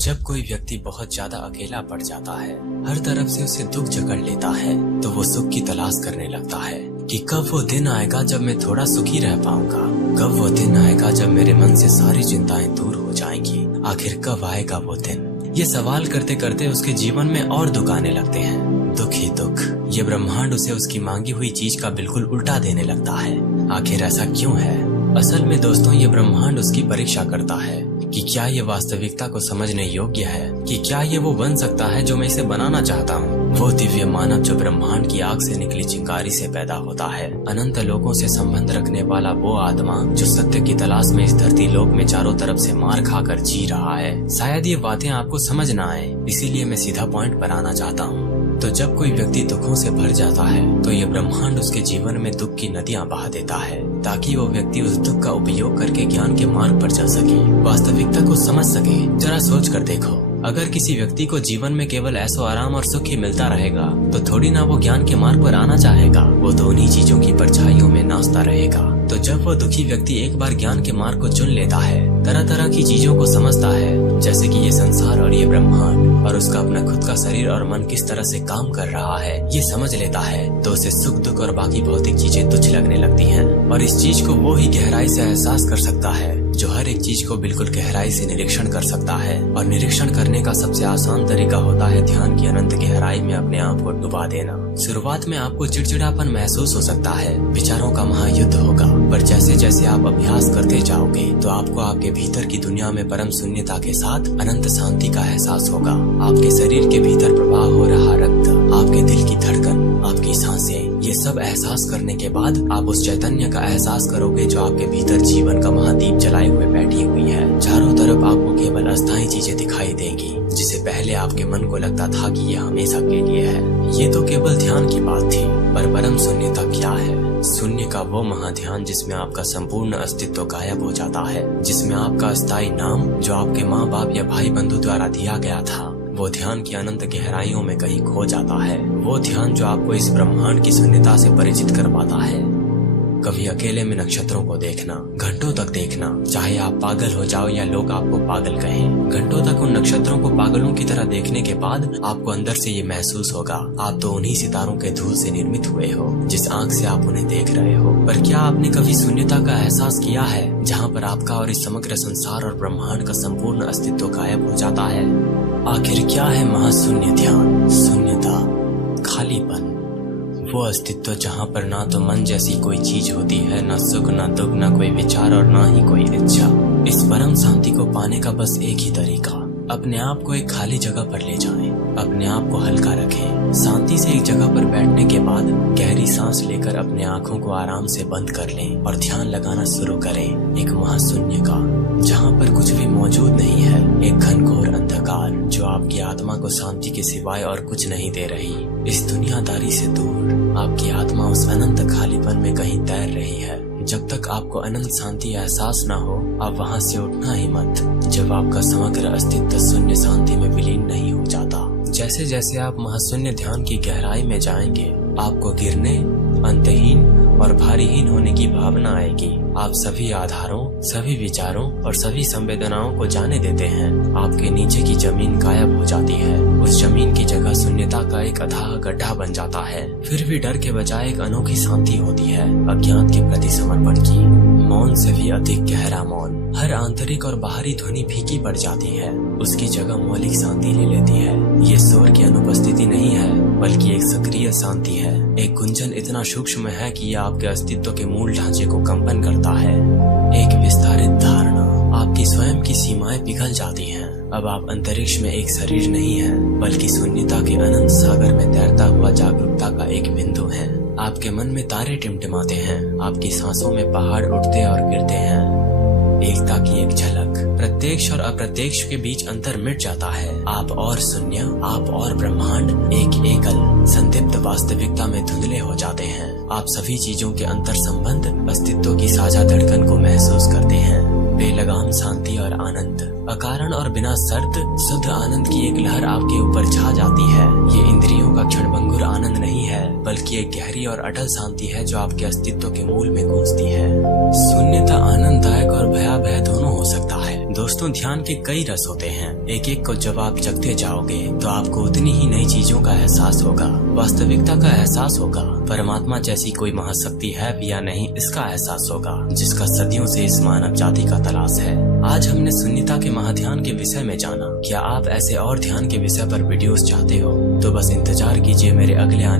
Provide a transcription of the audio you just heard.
जब कोई व्यक्ति बहुत ज्यादा अकेला पड़ जाता है, हर तरफ से उसे दुख जकड़ लेता है, तो वो सुख की तलाश करने लगता है कि कब वो दिन आएगा जब मैं थोड़ा सुखी रह पाऊंगा। कब वो दिन आएगा जब मेरे मन से सारी चिंताएं दूर हो जाएंगी। आखिर कब आएगा वो दिन? ये सवाल करते करते उसके जीवन में और दुख आने लगते हैं। दुख ही दुख। ये ब्रह्मांड उसे उसकी मांगी हुई चीज का बिल्कुल उल्टा देने लगता है। आखिर ऐसा क्यों है? असल में दोस्तों, ये ब्रह्मांड उसकी परीक्षा करता है कि क्या ये वास्तविकता को समझने योग्य है, कि क्या ये वो बन सकता है जो मैं इसे बनाना चाहता हूँ। वो दिव्य मानव जो ब्रह्मांड की आग से निकली चिंगारी से पैदा होता है, अनंत लोगों से संबंध रखने वाला वो आत्मा जो सत्य की तलाश में इस धरती लोक में चारों तरफ से मार खाकर जी रहा है। शायद ये बातें आपको समझ न आए, इसीलिए मैं सीधा पॉइंट पर आना चाहता हूँ। तो जब कोई व्यक्ति दुखों से भर जाता है, तो ये ब्रह्मांड उसके जीवन में दुख की नदियां बहा देता है, ताकि वो व्यक्ति उस दुख का उपयोग करके ज्ञान के मार्ग पर चल सके, वास्तविकता को समझ सके। जरा सोच कर देखो, अगर किसी व्यक्ति को जीवन में केवल ऐसो आराम और सुख ही मिलता रहेगा, तो थोड़ी ना वो ज्ञान के मार्ग पर आना चाहेगा। वो तो उन्हीं चीजों की परछाइयों में नाचता रहेगा। तो जब वो दुखी व्यक्ति एक बार ज्ञान के मार्ग को चुन लेता है, तरह तरह की चीजों को समझता है, जैसे कि ये संसार और ये ब्रह्मांड और उसका अपना खुद का शरीर और मन किस तरह से काम कर रहा है, ये समझ लेता है, तो उसे सुख दुख और बाकी भौतिक चीजें तुच्छ लगने लगती हैं। और इस चीज को वो ही गहराई से एहसास कर सकता है जो हर एक चीज को बिल्कुल गहराई से निरीक्षण कर सकता है। और निरीक्षण करने का सबसे आसान तरीका होता है ध्यान की अनंत गहराई में अपने आप को डुबा देना। शुरुआत में आपको चिड़चिड़ापन महसूस हो सकता है, विचारों का महायुद्ध होगा, पर जैसे जैसे आप अभ्यास करते जाओगे तो आपको आपके भीतर की दुनिया में परम शून्यता के साथ अनंत शांति का एहसास होगा। आपके शरीर के भीतर प्रवाह हो रहा रक्त, आपके दिल की धड़कन, आपकी सांसें, ये सब एहसास करने के बाद आप उस चैतन्य का एहसास करोगे जो आपके भीतर जीवन का महादीप जलाए हुए बैठी हुई है। चारों तरफ आपको केवल अस्थायी चीजें दिखाई देंगी, जिसे पहले आपके मन को लगता था कि ये हमेशा के लिए है। ये तो केवल ध्यान की बात थी, पर परम शून्यता क्या है? शून्य का वो महाध्यान जिसमें आपका संपूर्ण अस्तित्व गायब हो जाता है, जिसमें आपका अस्थायी नाम जो आपके माँ बाप या भाई बंधु द्वारा दिया गया था, वो ध्यान की अनंत गहराइयों में कहीं खो जाता है। वो ध्यान जो आपको इस ब्रह्मांड की शून्यता से परिचित करवाता है। कभी अकेले में नक्षत्रों को देखना, घंटों तक देखना, चाहे आप पागल हो जाओ या लोग आपको पागल कहें, घंटों तक उन नक्षत्रों को पागलों की तरह देखने के बाद आपको अंदर से ये महसूस होगा, आप तो उन्हीं सितारों के धूल से निर्मित हुए हो जिस आंख से आप उन्हें देख रहे हो। पर क्या आपने कभी शून्यता का एहसास किया है, जहाँ पर आपका और इस समग्र संसार और ब्रह्मांड का संपूर्ण अस्तित्व गायब हो जाता है? आखिर क्या है महाशून्य ध्यान? शून्यता, खालीपन, वो अस्तित्व जहाँ पर ना तो मन जैसी कोई चीज होती है, ना सुख, ना दुख, ना कोई विचार और ना ही कोई इच्छा। इस परम शांति को पाने का बस एक ही तरीका, अपने आप को एक खाली जगह पर ले जाएं, अपने आप को हल्का रखें, शांति से एक जगह पर बैठने के बाद गहरी सांस लेकर अपने आँखों को आराम से बंद कर लें और ध्यान लगाना शुरू करें एक महाशून्य का, जहाँ पर कुछ भी मौजूद नहीं है। एक घनघोर अंधकार जो आपकी आत्मा को शांति के सिवाय और कुछ नहीं दे रही। इस दुनियादारी से दूर आपकी आत्मा उस अनंत खालीपन में कहीं तैर रही है। जब तक आपको अनंत शांति एहसास न हो, आप वहाँ से उठना ही मत, जब आपका समग्र अस्तित्व शून्य शांति में विलीन नहीं हो जाता। जैसे जैसे आप महाशून्य ध्यान की गहराई में जाएंगे, आपको गिरने, अंतहीन और भारीहीन होने की भावना आएगी। आप सभी आधारों, सभी विचारों और सभी संवेदनाओं को जाने देते हैं। आपके नीचे की जमीन गायब हो जाती है। उस जमीन की जगह शून्यता का एक अथाह गड्ढा बन जाता है। फिर भी डर के बजाय एक अनोखी शांति होती है, अज्ञात के प्रति समर्पण की। मौन से भी अधिक गहरा मौन। हर आंतरिक और बाहरी ध्वनि फीकी पड़ जाती है, उसकी जगह मौलिक शांति ले लेती है। ये शोर की अनुपस्थिति नहीं है, बल्कि एक सक्रिय शांति है। एक गुंजन इतना सूक्ष्म है कि यह आपके अस्तित्व के मूल ढांचे को कंपन करता है। एक विस्तारित धारणा, आपकी स्वयं की सीमाएं पिघल जाती हैं। अब आप अंतरिक्ष में एक शरीर नहीं है, बल्कि शून्यता के अनंत सागर में तैरता हुआ जागरूकता का एक बिंदु है। आपके मन में तारे टिमटिमाते हैं, आपकी सांसों में पहाड़ उठते और गिरते हैं। एकता की एक झलक, प्रत्यक्ष और अप्रत्यक्ष के बीच अंतर मिट जाता है। आप और शून्य, आप और ब्रह्मांड एक एकल संदिग्ध वास्तविकता में धुंधले हो जाते हैं। आप सभी चीजों के अंतर संबंध, अस्तित्व की साझा धड़कन को महसूस करते हैं। बेलगाम शांति और आनंद, अकारण और बिना शर्त शुद्ध आनंद की एक लहर आपके ऊपर छा जाती है। ये इंद्रियों का क्षणभंगुर आनंद नहीं है, बल्कि एक गहरी और अटल शांति है जो आपके अस्तित्व के मूल में गूंजती है। शून्यता आनंददायक और भयावह दोनों हो सकता है। दोस्तों ध्यान के कई रस होते हैं, एक एक को जब आप जगते जाओगे तो आपको उतनी ही नई चीजों का एहसास होगा, वास्तविकता का एहसास होगा, परमात्मा जैसी कोई महाशक्ति है भी या नहीं इसका एहसास होगा, जिसका सदियों से इस मानव जाति का तलाश है। आज हमने शून्यता के महाध्यान के विषय में जाना। क्या आप ऐसे और ध्यान के विषय पर वीडियोस चाहते हो तो बस इंतजार कीजिए मेरे अगले आने